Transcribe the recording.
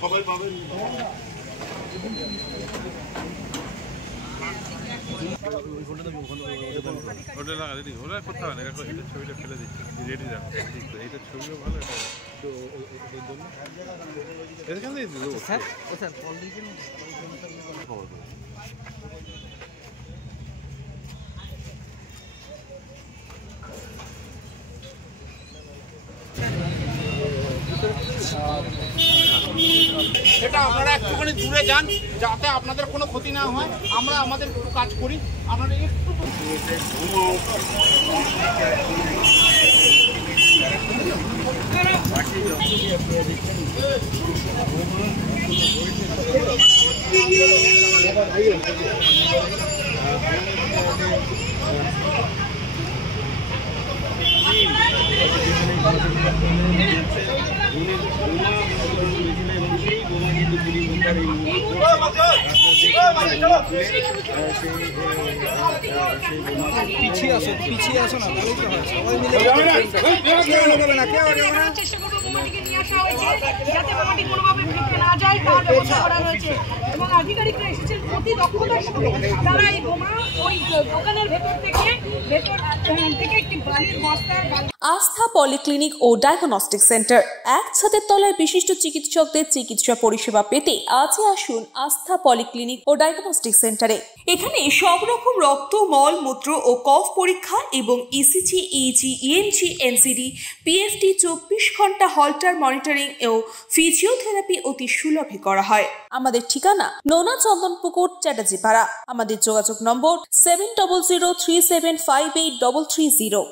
সবাই পাবেন। ওটা লাগা দিদি, ওরা করতে হবে না, এটা ছবিটা ফেলে দিচ্ছি, রেডি রাখ, এইটা ছবিও ভালো, এটা এখান থেকে দেবো স্যার। স্যার কল দিয়েছেন খবর দেবো। সেটা আপনারা একটুখানি দূরে যান যাতে আপনাদের কোনো ক্ষতি না হয়, আমরা আমাদের কাজ করি, আপনারা একটু পিছিয়ে আসো না, তাহলেই তো হয়, সবাই মিলে চেষ্টা করবো বোমাটিকে নিয়ে আসা হয়েছে যাতে বোমাটি কোনোভাবে ফেঁকে না যায় তার ব্যবস্থা করা রয়েছে এবং আধিকারিকরা এসেছেন অতি দক্ষতার সাথে তারা এই বোমা ওই দোকানের ভেতর থেকে একটি বালির বস্তার আস্থা পলিক্লিনিক ও ডায়াগনস্টিক সেন্টার, এক ছাদের তলায় বিশিষ্ট চিকিৎসকদের চিকিৎসা পরিষেবা পেতে আজই আসুন আস্থা পলিক্লিনিক ও ডায়াগনস্টিক সেন্টারে। এখানে সব রকম রক্ত, মল, মূত্র ও কফ পরীক্ষা এবং ECG, easy, EMG, NCD, PFT 24 ঘন্টা হল্টার মনিটরিং ও ফিজিওথেরাপি অতি সুলভে করা হয়। আমাদের ঠিকানা নোনা চন্দনপুকুর, চ্যাটার্জিপাড়া। আমাদের যোগাযোগ নম্বর 7003758330।